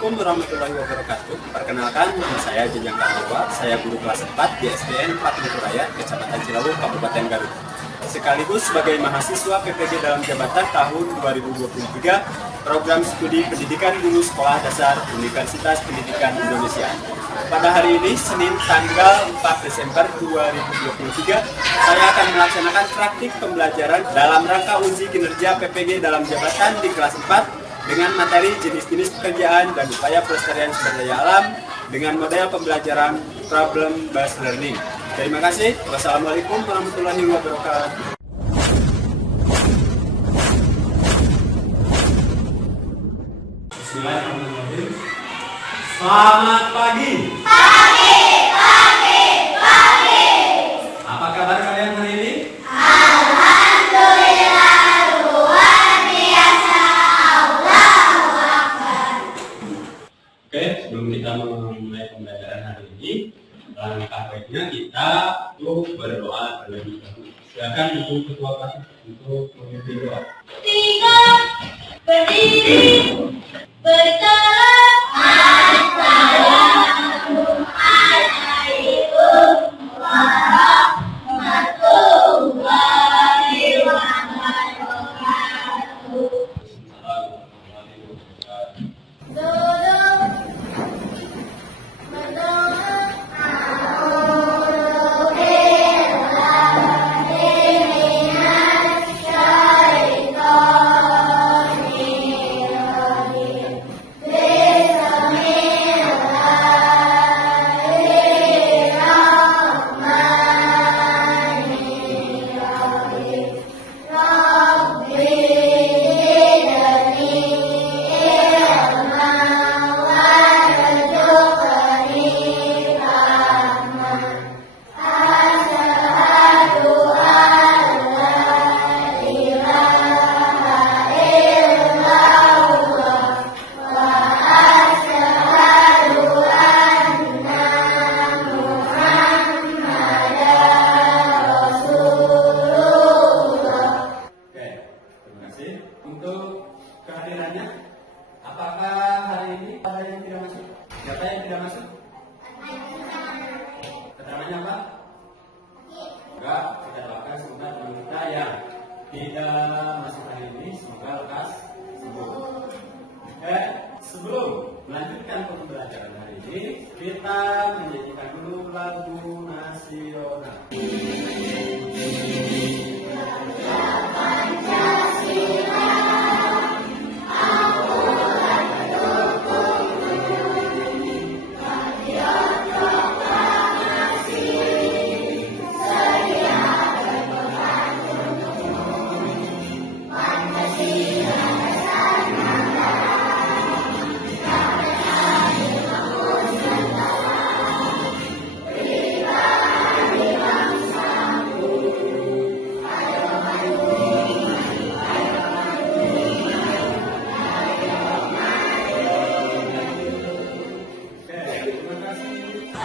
Assalamualaikum warahmatullahi wabarakatuh. Perkenalkan, nama saya Jejang Karyawa. Saya guru kelas 4 di SDN 4 Raya, Kecamatan Cilawu, Kabupaten Garut. Sekaligus sebagai mahasiswa PPG dalam jabatan tahun 2023, program studi pendidikan guru sekolah dasar Universitas Pendidikan Indonesia. Pada hari ini, Senin tanggal 4 Desember 2023, saya akan melaksanakan praktik pembelajaran dalam rangka uji kinerja PPG dalam jabatan di kelas 4 dengan materi jenis-jenis pekerjaan dan upaya pelestarian sumber daya alam dengan model pembelajaran problem based learning. Terima kasih. Wassalamualaikum warahmatullahi wabarakatuh. Bismillahirrahmanirrahim. Selamat pagi. Pagi. Apa kabar kalian hari ini? Sebelum kita memulai pembelajaran hari ini, langkah baiknya kita untuk berdoa terlebih dahulu. Silakan Ibu Ketua Kelas untuk memimpin doa. 3, berdiri, berjalan, Assalamualaikum warahmatullahi wabarakatuh. Untuk kehadirannya, apakah hari ini ada yang tidak masuk? Siapa yang tidak masuk? Keterangannya apa? Enggak, kita doakan semoga teman kita yang tidak masuk hari ini semoga lekas sembuh. Sebelum melanjutkan pembelajaran hari ini, kita menyanyikan dulu lagu nasional.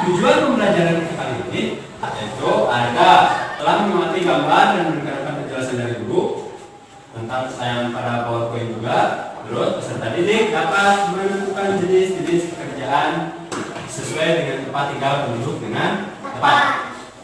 Tujuan pembelajaran kita kali ini yaitu telah mengamati gambar dan mendengarkan penjelasan dari guru tentang kesayangan pada PowerPoint juga. Terus peserta didik dapat menentukan jenis-jenis pekerjaan sesuai dengan tempat tinggal penduduk dengan tepat.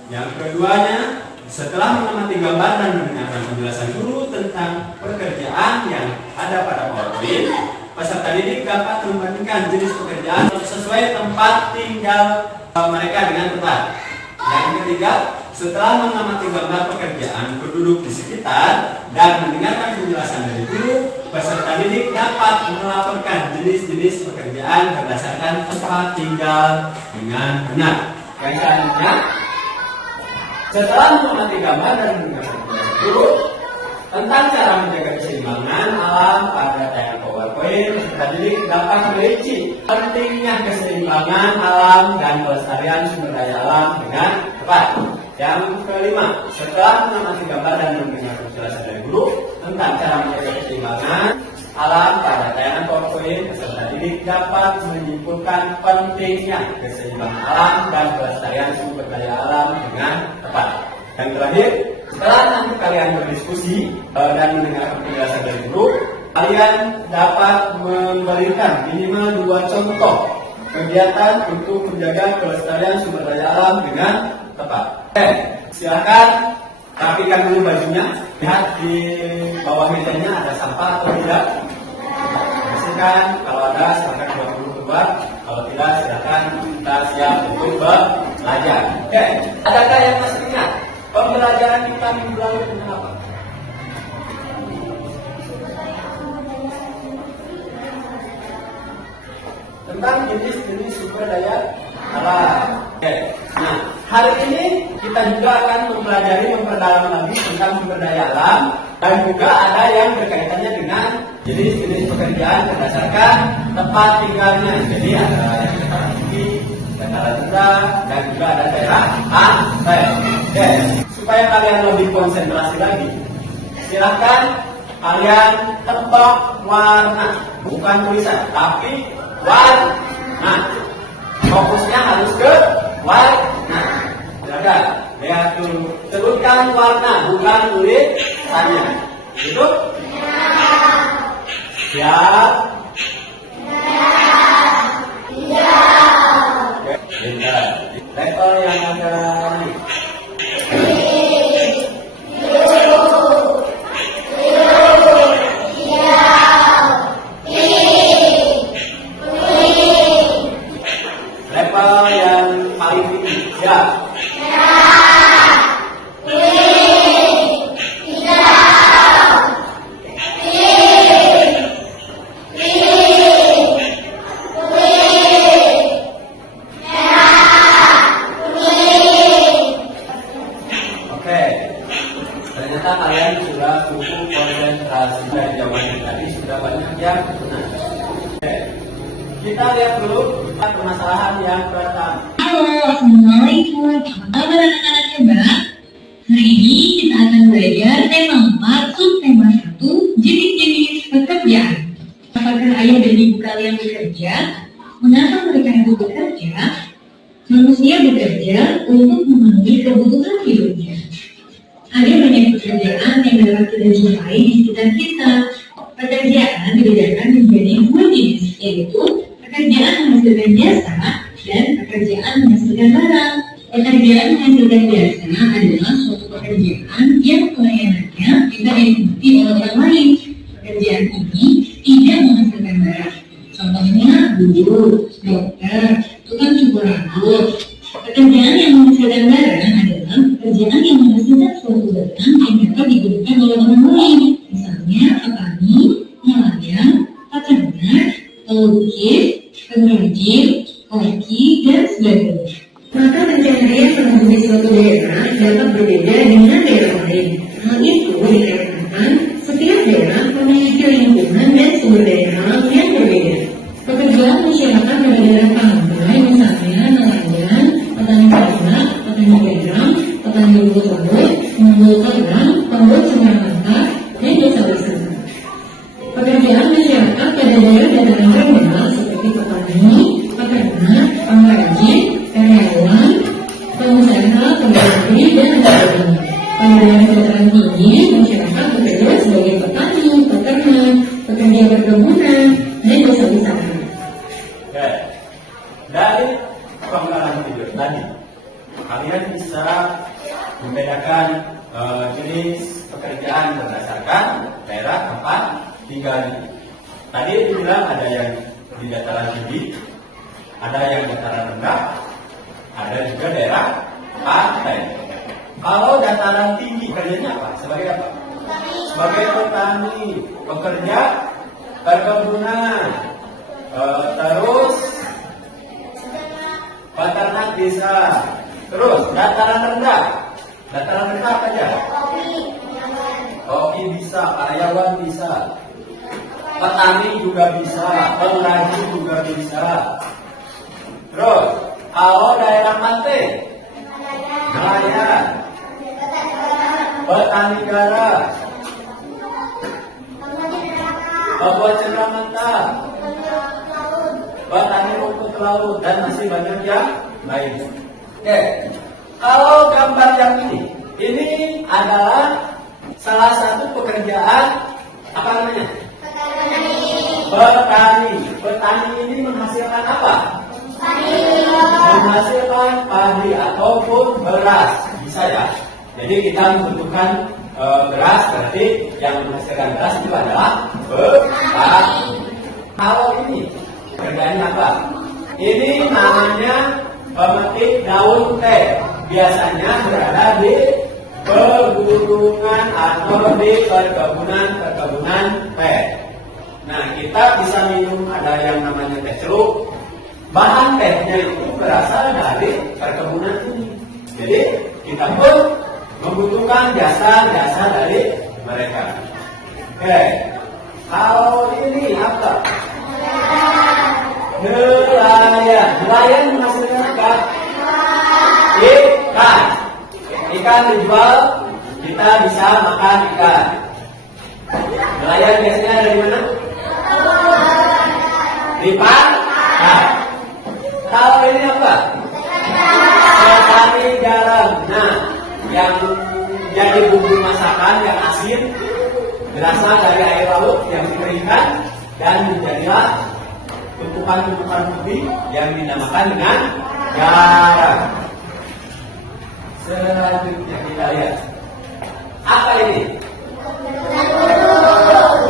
Yang keduanya, setelah mengamati gambar dan mendengarkan penjelasan guru tentang pekerjaan yang ada pada PowerPoint, peserta didik dapat membandingkan jenis pekerjaan sesuai tempat tinggal mereka dengan tepat. Yang ketiga, setelah mengamati gambar pekerjaan penduduk di sekitar dan mendengarkan penjelasan dari guru, peserta didik dapat melaporkan jenis-jenis pekerjaan berdasarkan tempat tinggal dengan benar. Yang selanjutnya, setelah mengamati gambar dan mendengarkan penjelasan guru tentang cara menjaga keseimbangan alam pada tayangan PowerPoint, peserta didik dapat merinci pentingnya keseimbangan alam dan pelestarian sumber daya alam dengan tepat. Yang kelima, setelah mengamati gambar dan mendengarkan penjelasan dari guru tentang cara menjaga keseimbangan alam pada tayangan PowerPoint, peserta didik dapat menyimpulkan pentingnya keseimbangan alam dan pelestarian sumber daya alam dengan tepat. Yang terakhir, setelah nanti kalian berdiskusi dan mendengarkan penjelasan dari guru, kalian dapat memberikan minimal 2 contoh kegiatan untuk menjaga kelestarian sumber daya alam dengan tepat. Oke, silakan rapikan dulu bajunya. Lihat di bawah mejanya ada sampah atau tidak. Bersihkan, kalau ada silakan buang dulu keluar. Kalau tidak silakan kita siap untuk belajar. Oke, adakah yang masih ingat pembelajaran kita minggu lalu tentang apa? Tentang jenis-jenis sumber daya alam. Oke. Nah, hari ini kita juga akan memperdalam lagi tentang sumber daya alam dan juga ada yang berkaitannya dengan jenis-jenis pekerjaan berdasarkan tempat tinggalnya. Jadi ada yang dataran tinggi, dataran rendah, dan juga ada daerah pantai. Oke. Supaya kalian lebih konsentrasi lagi, silahkan kalian tebak warna, bukan tulisan, tapi warna. Fokusnya harus ke warna. Jaga, lihat dulu. Sebutkan warna, bukan tulisannya. Itu? Siap? Iya. Level yang ada nih. Level yang paling tinggi, ya. Oke, ternyata kalian sudah cukup konsentrasi dari jawaban tadi, sudah banyak yang benar. Oke, kita lihat dulu permasalahan yang pertama. Halo, Assalamualaikum. Apa kabar anak-anak hebat? Hari ini kita akan belajar tema 4, subtema 1, jenis-jenis pekerjaan. Apakah ayah dan ibu kalian bekerja? Mengapa mereka itu bekerja? Manusia bekerja untuk memenuhi kebutuhan hidupnya. Ada banyak pekerjaan yang dapat kita jumpai di sekitar kita. Pekerjaan dibedakan menjadi 2 jenis, yaitu pekerjaan menghasilkan jasa dan pekerjaan menghasilkan barang. Pekerjaan menghasilkan jasa adalah suatu pekerjaan yang pelayanannya bisa dinikmati oleh orang lain. Pekerjaan ini tidak menghasilkan barang. Contohnya guru, dokter, tukang cukur rambut. Pekerjaan yang menghasilkan barang adalah pekerjaan yang menghasilkan suatu barang yang dapat digunakan oleh orang lain. Misalnya petani, nelayan, peternak, pelukis, pengrajin, koki, dan sebagainya. Maka pencaharian penghuni suatu daerah dapat berbeda dengan daerah lain. Hal itu dikarenakan setiap daerah memiliki lingkungan dan sumber daya alam yang berbeda. Pekerjaan masyarakat pada daerah pantai, misalnya nelayan, petani ternak, petani garam, petani rumput laut, menggul kerang, pembuat semramata, dan desa wisata. Pekerjaan masyarakat pada daerah dataran rendah seperti petani, peternak, pengrajin, karyawan, pengusaha, pengganti, dan sebagainya. Pada daerah dataran tinggi, masyarakat bekerja sebagai petani, peternak, pekerja perkebunan, dan desa wisata. Oke, dari pengalaman video tadi, kalian bisa membedakan jenis pekerjaan berdasarkan daerah tempat tinggalnya. Tadi dibilang ada yang di dataran tinggi, ada yang dataran rendah, ada juga daerah pantai. Kalau dataran tinggi kerjanya apa? Sebagai apa? Sebagai petani, pekerja perkebunan, terus peternak bisa. Terus dataran rendah apa aja? Koki bisa, karyawan bisa, petani juga bisa, pengrajin juga bisa. Terus kalau daerah pantai, nelayan, petani garam, pembuat cenderamata, petani rumput laut, dan masih banyak yang lain. Oke, kalau gambar yang ini adalah salah satu pekerjaan apa namanya? Petani. Petani ini menghasilkan apa? Menghasilkan padi ataupun beras. Bisa ya. Jadi kita membutuhkan beras, berarti yang menghasilkan beras itu adalah petani. Kalau ini kerjanya apa? Ini namanya pemetik daun teh. Biasanya berada di pegunungan atau di perkebunan teh. Nah, kita bisa minum ada yang namanya teh ceruk. Bahan tehnya itu berasal dari perkebunan ini. Jadi kita pun membutuhkan jasa-jasa dari mereka. Oke, kalau ini apa? Nelayan. Nelayan menghasilkan apa? Ikan. Ikan dijual, kita bisa makan ikan. Nelayan biasanya dari mana? Di pantai. Kalau ini apa? Petani garam. Nah, yang jadi bumbu masakan yang asin berasal dari air laut yang dikeringkan dan menjadilah tumpukan-tumpukan putih yang dinamakan dengan garam. Selanjutnya kita lihat apa ini?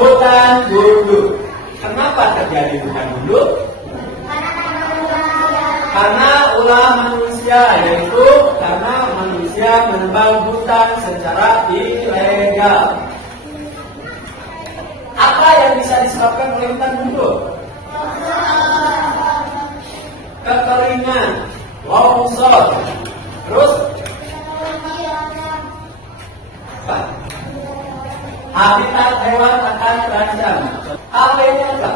Hutan gundul. Kenapa terjadi hutan gundul? Karena ulah manusia, yaitu karena manusia menebang hutan secara ilegal. Apa yang bisa disebabkan oleh hutan gundul? Kekeringan, longsor, terus apa? Habitat hewan akan terancam. Apa ini apa?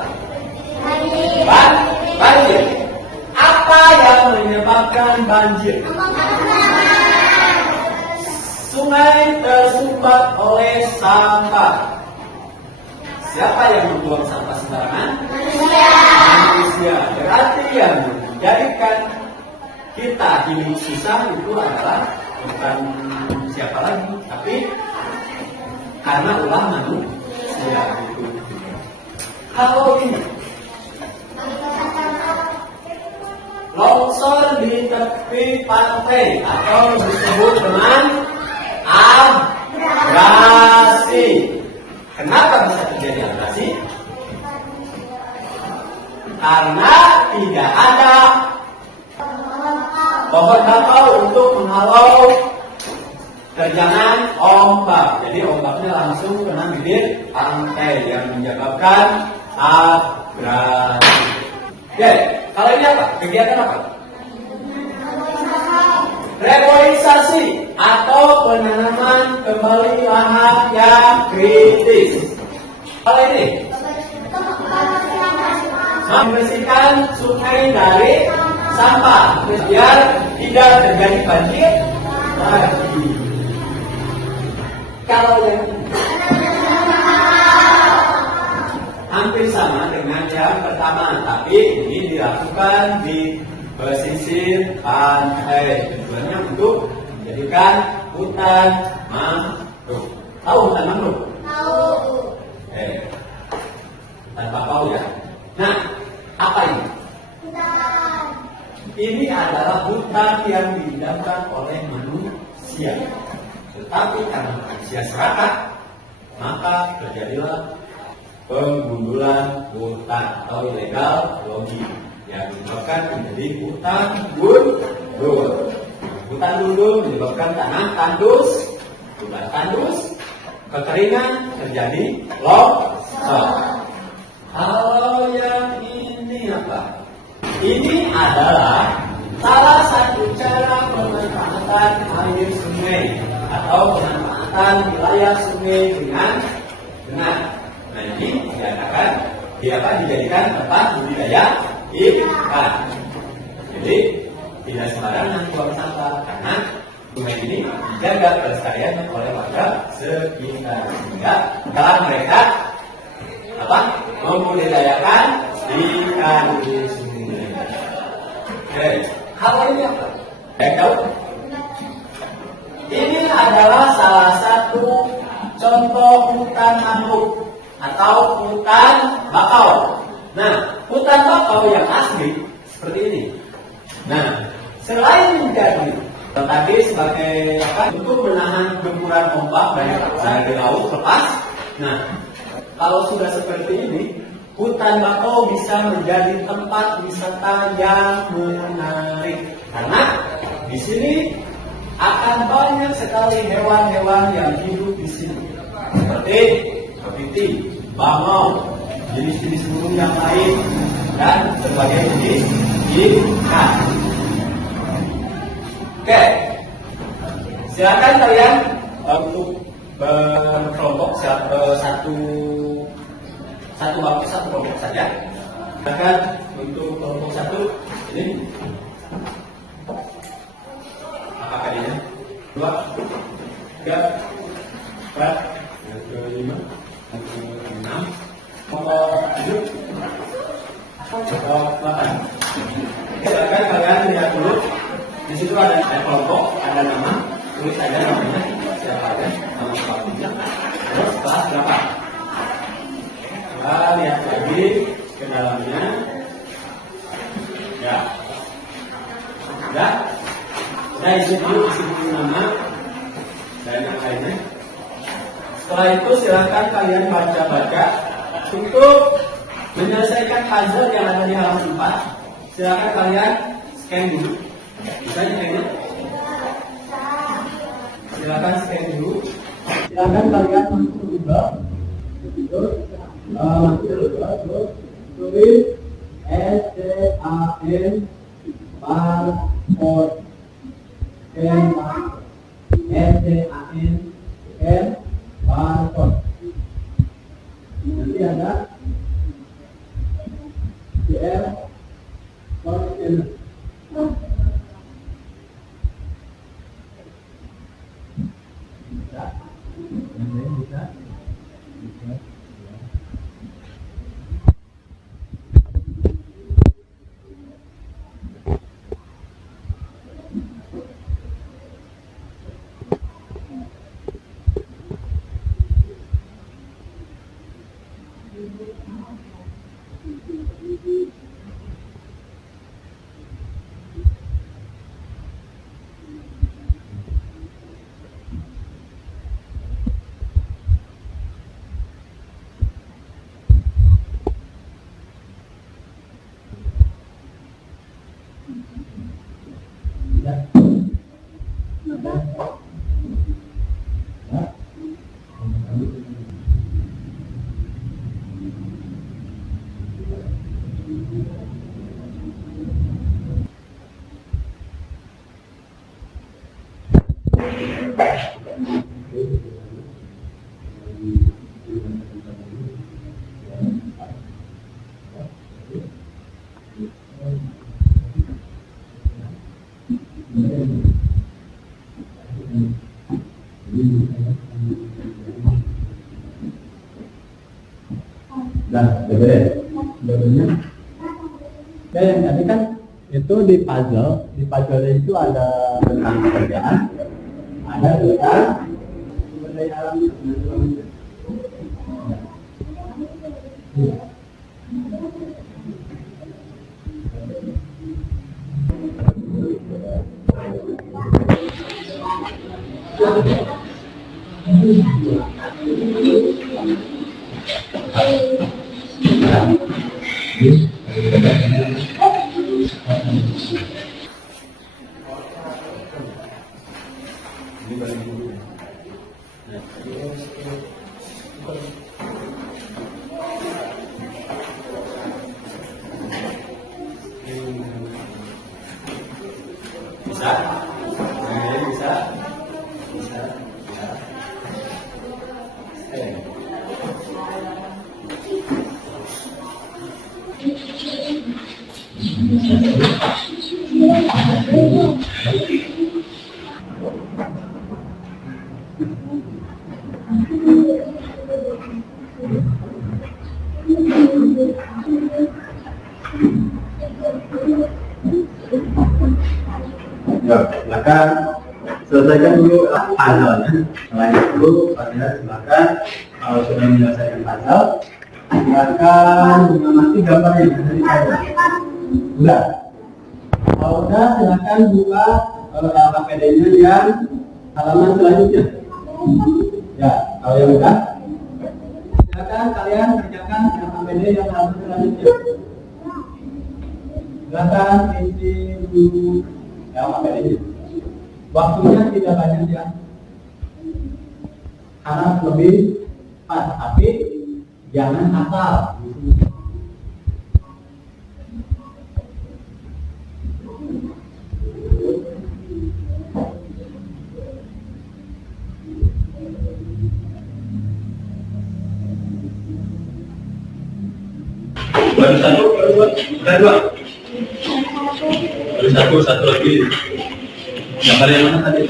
Banjir. Apa yang menyebabkan banjir? Sungai tersumbat oleh sampah. Siapa yang membuang sampah sembarangan? Manusia. Berarti yang menjadikan kita hidup susah itu adalah bukan siapa lagi, tapi karena ulah manusia itu. Kalau ini longsor di tepi pantai atau disebut dengan abrasi. Kenapa bisa terjadi abrasi? Karena tidak ada pohon bakau untuk menghalau terjangan ombak. Jadi ombaknya langsung kena bibir pantai yang menyebabkan abrasi. Oke, kalau ini apa? Kegiatan apa? Reboisasi atau penanaman kembali lahan yang kritis. Kalau ini membersihkan sungai dari sampah biar tidak terjadi banjir lagi. Kalau yang hampir sama dengan yang pertama, tapi ini dilakukan di pesisir pantai. Tujuannya untuk menjadikan hutan mangrove. Tahu hutan mangrove? Tahu. Tanpa tahu ya. Nah, apa ini? Hutan. Ini adalah hutan yang diidamkan oleh manusia. Tetapi karena manusia serakah, maka terjadilah penggundulan hutan atau illegal logging yang menyebabkan menjadi hutan gundul. Hutan gundul menyebabkan tanah tandus, hutan tandus, kekeringan, terjadi longsor. Kalau yang ini apa? Ini adalah salah satu cara pemanfaatan air sungai atau pemanfaatan wilayah sungai dengan benar. Nah, ini dikatakan dijadikan tempat budidaya ikan. Jadi tidak sembarangan buang sampah karena sungai ini dijaga kelestariannya oleh warga sekitar, sehingga dalam mereka membudidayakan ikan di sungai. Oke, kalau ini apa? Tahu? Ini adalah salah satu contoh hutan mangrove. atau hutan bakau. Nah, hutan bakau yang asli seperti ini. Nah, selain menjadi tadi sebagai untuk menahan gempuran ombak dari laut lepas. Nah, kalau sudah seperti ini, hutan bakau bisa menjadi tempat wisata yang menarik karena di sini akan banyak sekali hewan-hewan yang hidup di sini, seperti kepiting, bangau, jenis-jenis burung yang lain, dan berbagai jenis ikan. Oke, silakan kalian untuk berkelompok satu kelompok saja. Silakan untuk kelompok satu ini. Apa kalinya? 2, 3, 4, 5, 6, kelompok 7, kelompok 8. Silakan kalian lihat dulu. Di situ ada kelompok, ada nama, tulis saja namanya, siapa aja, nama kelompoknya. Terus kelas berapa? Coba lihat lagi ke dalamnya. Ya. Sudah? Sudah isi dulu nama dan yang lainnya. Setelah itu silakan kalian baca-baca untuk menyelesaikan puzzle yang ada di halaman 4. Silakan kalian scan dulu. Bisa kayaknya? Silakan scan dulu. Silakan kalian masuk ke Google. Tulis SCAN barcode. SCAN barcode. Nanti ada QR code. Nah, beres. Sebenarnya, yang tadi kan itu di puzzle itu ada tentang pekerjaan, ada tentang sumber daya alam. Bisa? Bisa? Bisa? Ya, silakan selesaikan dulu puzzle-nya. Setelah itu, kalian silakan Kalau sudah menyelesaikan puzzle, silakan mengamati gambar yang ada di puzzle. Udah? Kalau udah, silakan buka LKPD-nya yang halaman selanjutnya. Ya, kalau yang udah, silakan kalian kerjakan LKPD yang halaman selanjutnya. Silakan isi dulu LKPD-nya. Waktunya tidak banyak ya, harap lebih pas, tapi jangan asal. Baru satu, baru dua, baru dua. Baru satu lagi. Gambar yang mana tadi?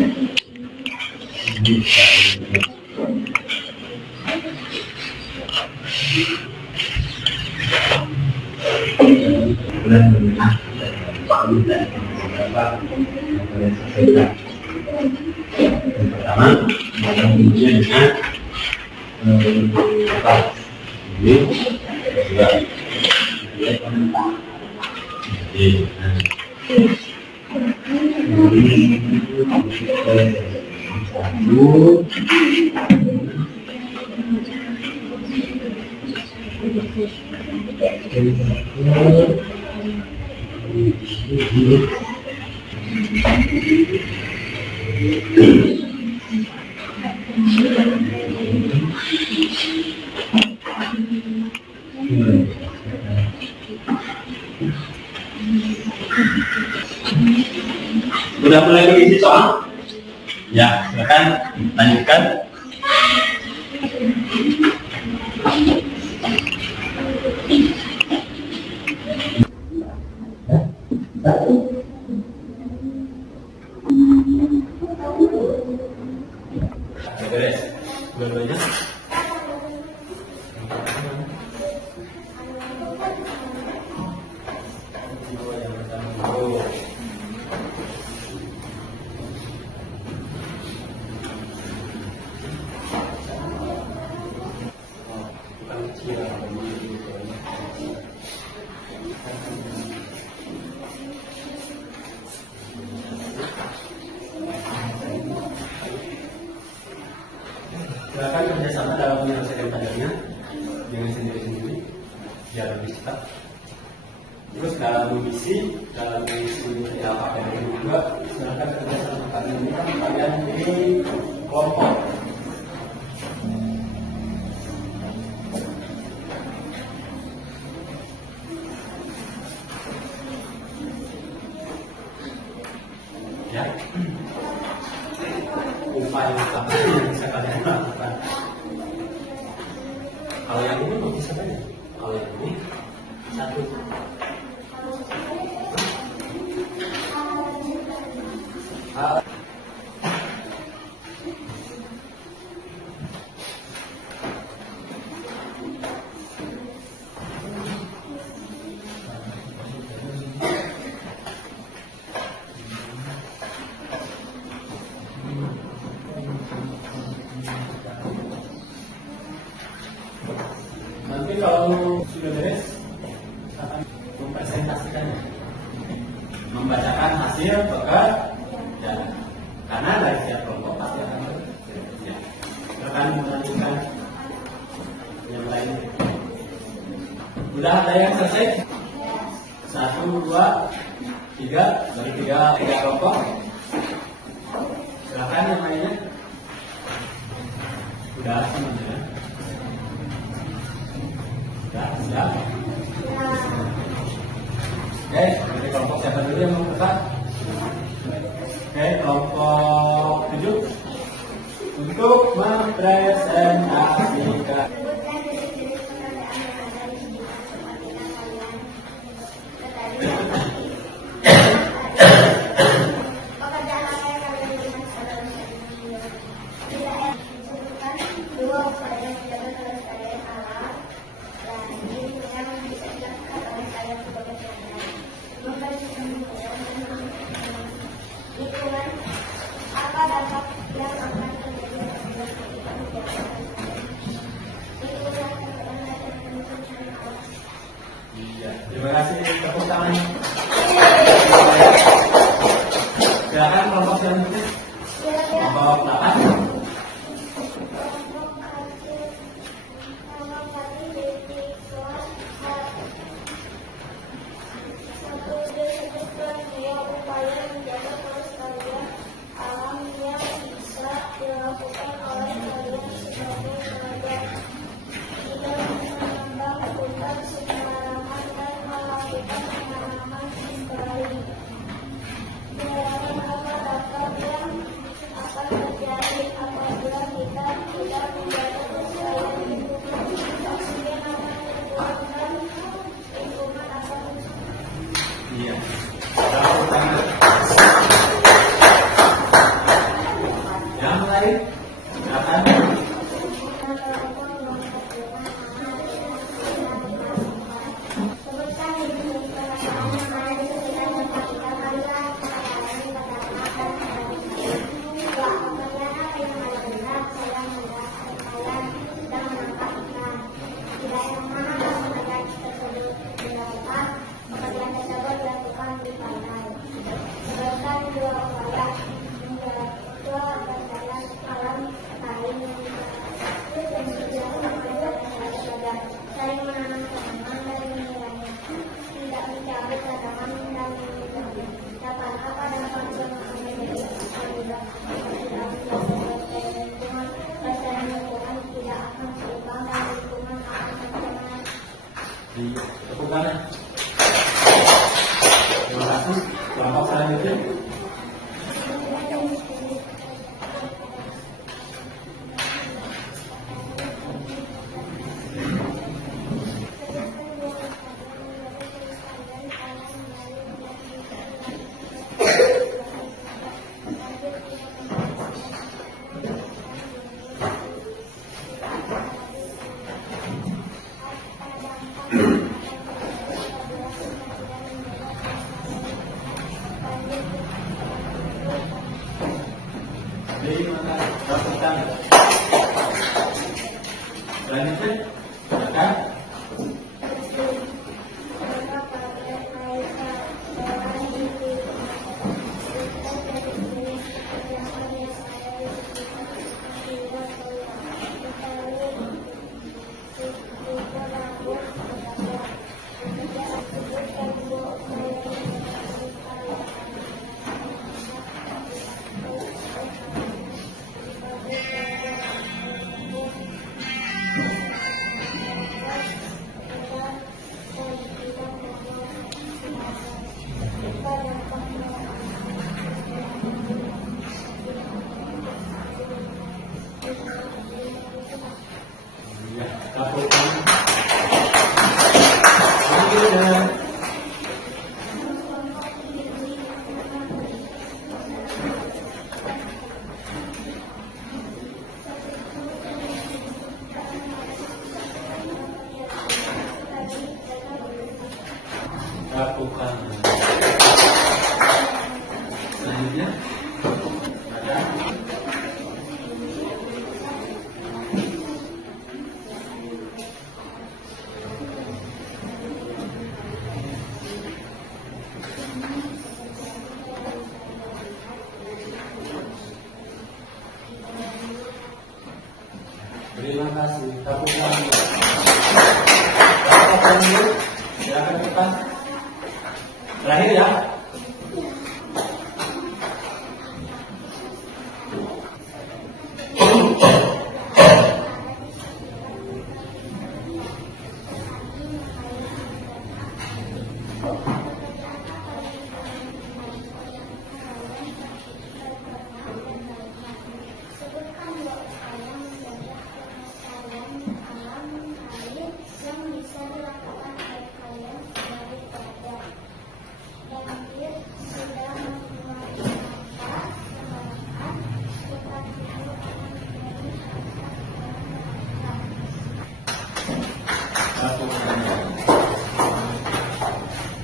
Bulan berminat dan beberapa yang kalian selesaikan. Yang pertama, dalam ujian dengan apa? Ini kedua, dia komentar. Jadi, Udah mulai mengisi soal? Ya, silakan lanjutkan. Beres. Dua-duanya. Silakan kerjasama dalam menyelesaikan kadernya dengan sendiri-sendiri biar lebih cepat. Terus dalam mengisi apa kader juga silakan kerjasama kalian ini kan kalian ini kelompok. Ya. Upaya apa yang bisa kalian lakukan? Kalau yang ini mau bisa banyak. Kalau yang ini satu. Nanti kalau sudah beres, akan mempresentasikannya, membacakan hasil pekerjaan. Karena dari setiap kelompok pasti akan berbeda. Akan melanjutkan yang lain. Sudah ada yang selesai? 1, 2, 3, dari tiga kelompok. Silakan yang lainnya. Sudah semuanya. Sudah. Oke, dari kelompok siapa dulu yang mau buka? Oke, kelompok 7 untuk mempresentasikan. Apa dampak yang akan terjadi apabila Kelompok 8. Iya. Yang lain, silakan. Tepuk tangan. Terima kasih. Kelompok selanjutnya. Terima kasih. Tepuk tangan. Selanjutnya, silakan. Ya, tepuk tangan. Selanjutnya. Tepuk tangan. Selanjutnya, ada. Terima kasih. Tepuk tangan. Tepuk tangan. Silakan depan. Terakhir ya.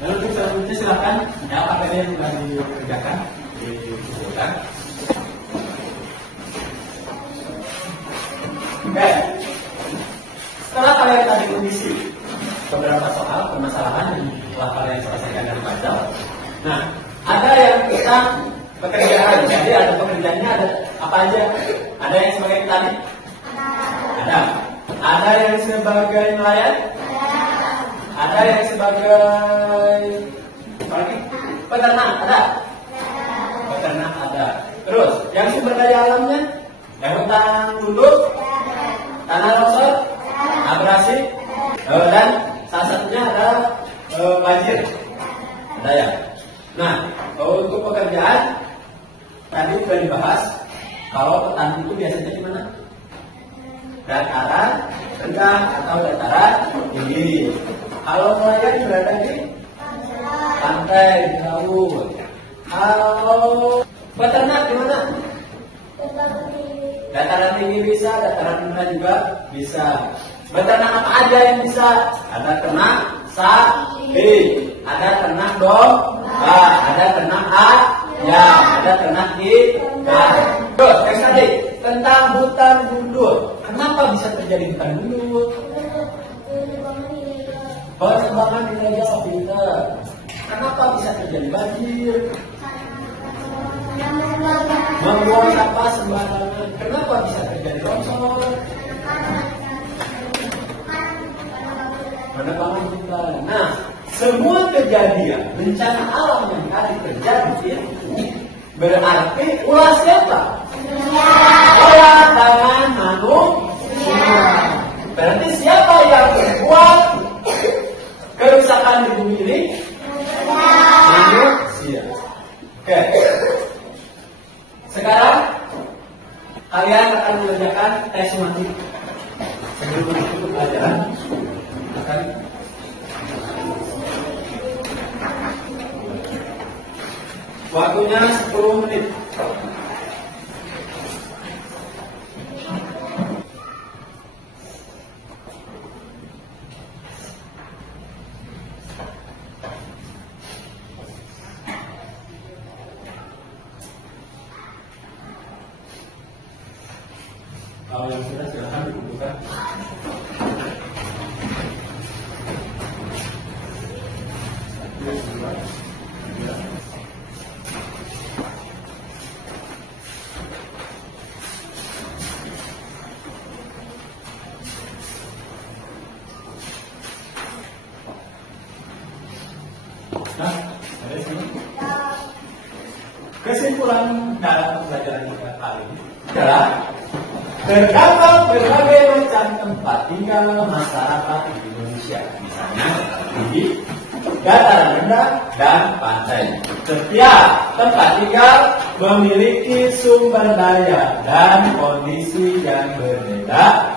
Lalu untuk selanjutnya silakan ya APD yang sudah dikerjakan dikumpulkan. Oke, setelah kalian tadi mengisi beberapa soal permasalahan yang telah kalian selesaikan dari Pacal, nah ada yang kita pekerjaan, jadi ada pekerjaannya ada Apa aja? Ada yang sebagai petani? Ada. Ada yang sebagai nelayan? Ada yang sebagai peternak? Ada. Peternak ada. Terus, yang sumber daya alamnya? Yang hutan tunduk, tanah longsor, abrasi, dan salah satunya adalah banjir. Ada ya. Nah, untuk pekerjaan tadi sudah dibahas. Kalau petani itu biasanya di mana? Dataran rendah atau dataran tinggi. Kalau nelayan berada di pantai, di laut. Kalau peternak di mana? Dataran tinggi bisa, dataran rendah juga bisa. Beternak apa aja yang bisa? Ada ternak sapi, ada ternak domba, ada ternak ayam, ada ternak ikan. Terus, next tadi tentang hutan gundul. Kenapa bisa terjadi hutan gundul? Perkembangan wilayah pintar. Kenapa bisa terjadi banjir? Membuang sampah sembarangan. Kenapa bisa terjadi longsor? Penebangan hutan. Nah, semua kejadian bencana alam yang hari terjadi berarti ulah siapa? Ulah tangan manusia. Berarti siapa yang membuat kerusakan di bumi ini? Manusia. Oke. Sekarang kalian akan mengerjakan tes mati. Sebelum menutup pelajaran, waktunya 10 menit. Kalau yang sudah silahkan dibuka. Nah, dari sini. Kesimpulan dalam pembelajaran kita kali ini adalah terdapat berbagai macam tempat tinggal masyarakat di Indonesia, misalnya di dataran rendah dan pantai. Setiap tempat tinggal memiliki sumber daya dan kondisi yang berbeda.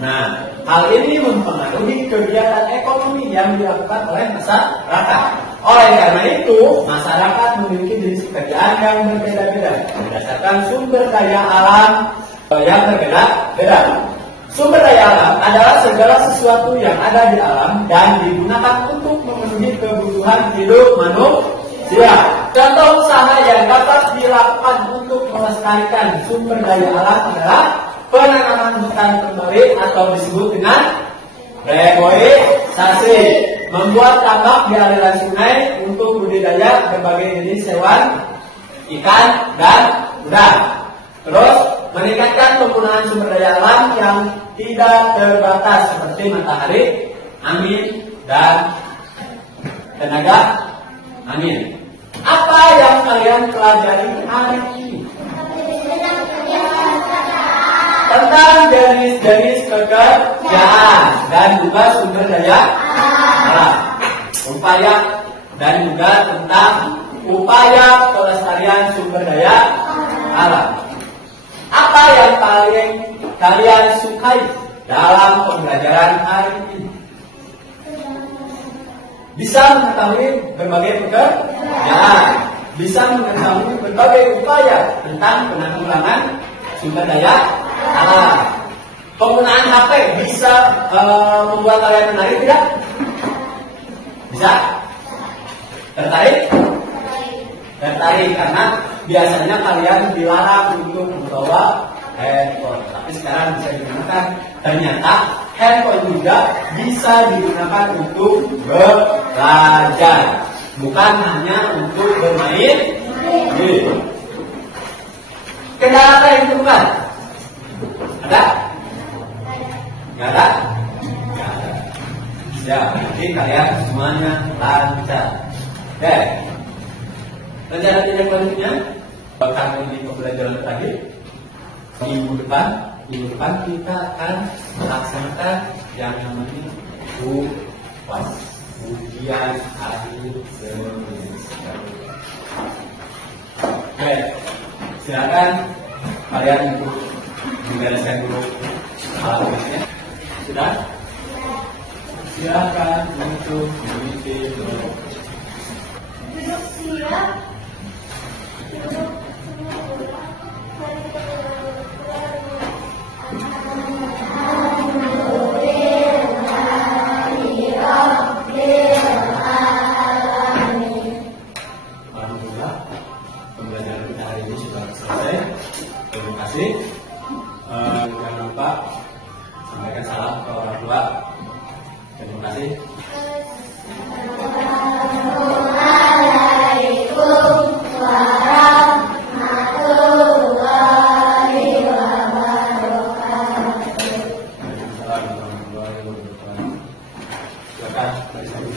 Nah, hal ini mempengaruhi kegiatan ekonomi yang dilakukan oleh masyarakat. Oleh karena itu, masyarakat memiliki jenis pekerjaan yang berbeda-beda berdasarkan sumber daya alam yang berbeda-beda. Sumber daya alam adalah segala sesuatu yang ada di alam dan digunakan untuk memenuhi kebutuhan hidup manusia. Contoh usaha yang dapat dilakukan untuk melestarikan sumber daya alam adalah penanaman hutan kembali atau disebut dengan reboisasi, membuat tambak di aliran sungai untuk budidaya berbagai jenis hewan, ikan, dan udang. Terus, meningkatkan penggunaan sumber daya alam yang tidak terbatas seperti matahari, angin, dan tenaga angin. Apa yang kalian pelajari hari ini? Tentang jenis-jenis pekerjaan dan juga sumber daya alam. Dan juga tentang upaya pelestarian sumber daya alam. Apa yang paling kalian sukai dalam pembelajaran hari ini? Bisa mengetahui berbagai pekerjaan, bisa mengetahui berbagai upaya tentang penanggulangan sumber daya alam. Penggunaan HP bisa membuat kalian menarik tidak? Bisa? Tertarik? Tertarik karena biasanya kalian dilarang untuk membawa handphone, tapi sekarang bisa digunakan. Ternyata handphone juga bisa digunakan untuk belajar, bukan hanya untuk bermain. Kendala apa yang ditemukan? Ada? Nggak ada? Nggak ada. Ya, jadi kalian semuanya lancar. Oke. Rencana tindak lanjutnya, kami di pembelajaran tadi, minggu depan kita akan melaksanakan yang namanya UAS, ujian akhir semester. Oke, silakan kalian untuk membereskan dulu alatnya. Sudah? Silakan untuk mengisi dulu. Duduk siap. Duduk semula. Alhamdulillah, pembelajaran kita hari ini sudah selesai. Terima kasih. Jangan lupa sampaikan salam ke orang tua. Terima kasih. Waalaikumsalam warahmatullahi wabarakatuh. Silakan, Pak Ismail.